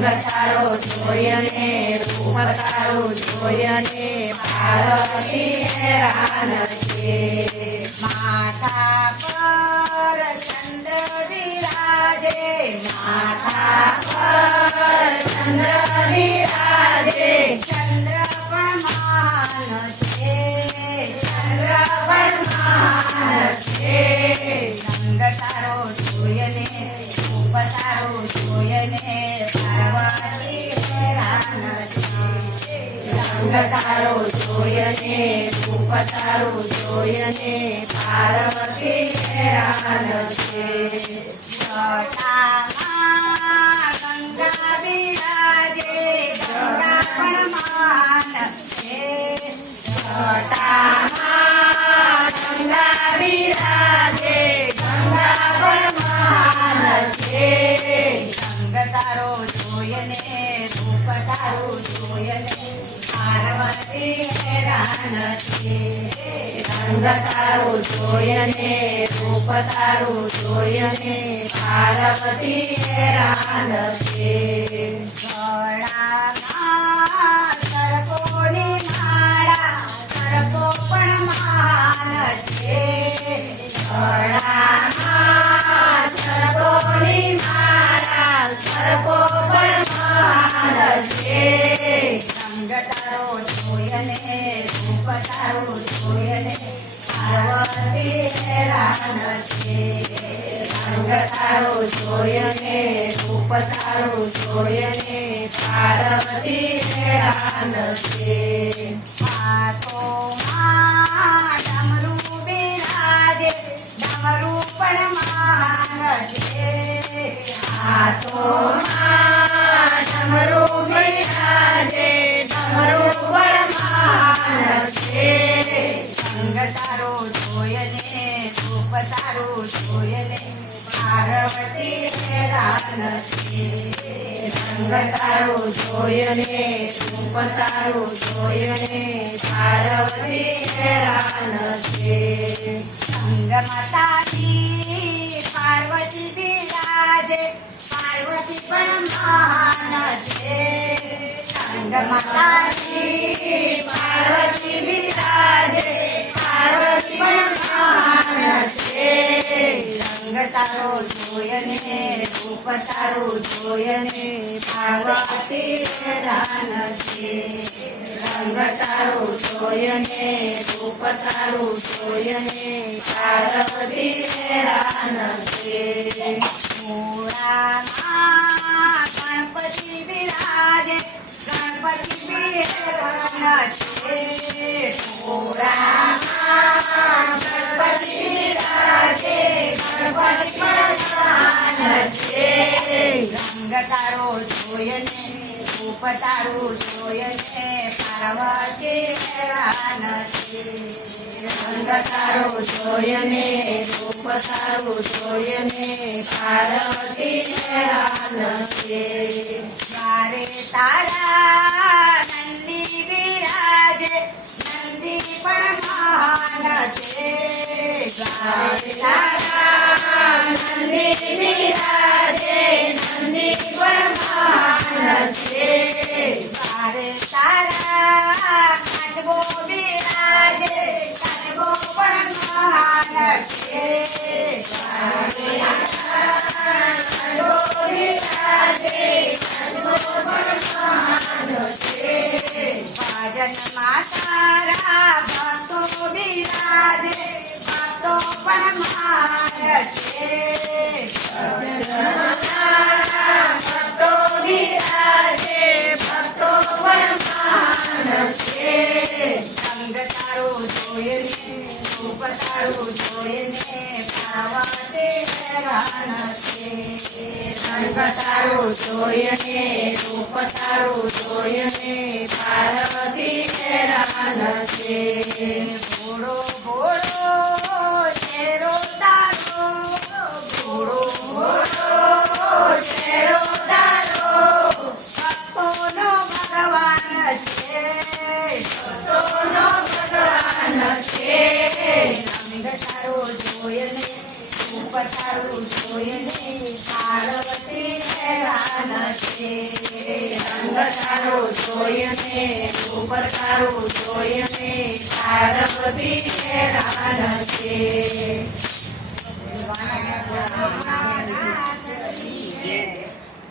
રંગ તારો જોઈને રૂપ તારું જોઈને પાર્વતી હેરાન છે માથા પર ચંદ્ર વિરાજે માથા પર ચંદ્ર વિરાજે ચંદ્ર પણ મહાન છે ચંદ્ર પણ મહાન છે રંગ તારો જોઈને રૂપ તારું જોઈને પાર્વતી હેરાન છે રંગ તારો જોઈને રૂપ તારું જોઈને પાર્વતી હેરાન છે જટામાં ગંગા બિરાજે ગંગા પણ મહાન છે જટામાં ગંગા બિરાજે ગંગા પણ મહાન છે રંગ તારો જોઈને રૂપ તારું જોઈને પાર્વતી હેરાન છે રંગ તારું જોઈને રૂપ તારું જોઈને પાર્વતી હેરાન છે ગળામાં સર્પોની માળા સર્પો પણ મહાન છે ગળામાં સર્પોની માળા સર્પો પણ મહાન છે રંગ તારો જોઈને રૂપ તારું જોઈને પાર્વતી હેરાન છે રંગ તારો જોઈને રૂપ તારું જોઈને પાર્વતી હેરાન છે હાથોમાં ડમરું બિરાજે ડમરું પણ મહાન છે હાથોમાં ડમરું બિરાજે ડમરું પણ મહાન છે રંગ તારો જોઈને રૂપ તારું જોઈને પાર્વતી હેરાન છે રંગ તારું જોઈને રૂપ તારું જોઈને પાર્વતી હેરાન છે સંગમાં તારી પાર્વતી બિરાજે પાર્વતી પણ મહાન છે સંગમાં તારી પાર્વતી બિરાજે પાર્વતી પણ મહાન છે રંગ તારો જોઈને રૂપ તારું જોઈને પાર્વતી હેરાન છે રંગ તારું જોઈને રૂપ તારું જોઈને પાર્વતી હેરાન છે મોરામાં ગણપતિ બિરાજે ગણપતિ બિરાજન છે મોરામાં ગણપતિ બિરાજે ગણપતિ પણ છે રંગ તારો જોઈને રૂપ તારું જોઈને પાર્વતી હેરાન છે રંગ તારો જોઈને રૂપ તારું જોઈને પાર્વતી હેરાન છે દ્વારે તારા નંદી બિરાજે નંદી પણ મહાન છે દ્વારે તારા નંદી બિરાજે નંદી પણ મહાન છે દ્વારે તારા કાચબો બિરાજે કાચબો પણ મહાન છે દ્વારે તારા કાચબો બિરાજે કાચબો પણ મહાન છે ભજનમાં તારા ભક્તો બિરાજે ભક્તો પણ મહાન છે ભજનમાં તારા ભક્તો બિરાજે ભક્તો પણ મહાન છે રંગ તારું જોઈને રૂપ તારું જોઈને પાર્વતી હેરાન છે રંગ તારું જોઈને રૂપ તારું જોઈને પાર્વતી હેરાન છે ભોળો ભોળો ચહેરો તારો ભોળો ભોળો ચહેરો તારો ભક્તોનો ભગવાન છે ભક્તોનો ભગવાન છે રંગ તારો જોઈને રૂપ તારું જોઈને પાર્વતી હેરાન છે રંગ તારો જોઈને રૂપ તારું જોઈને પાર્વતી હેરાન છે.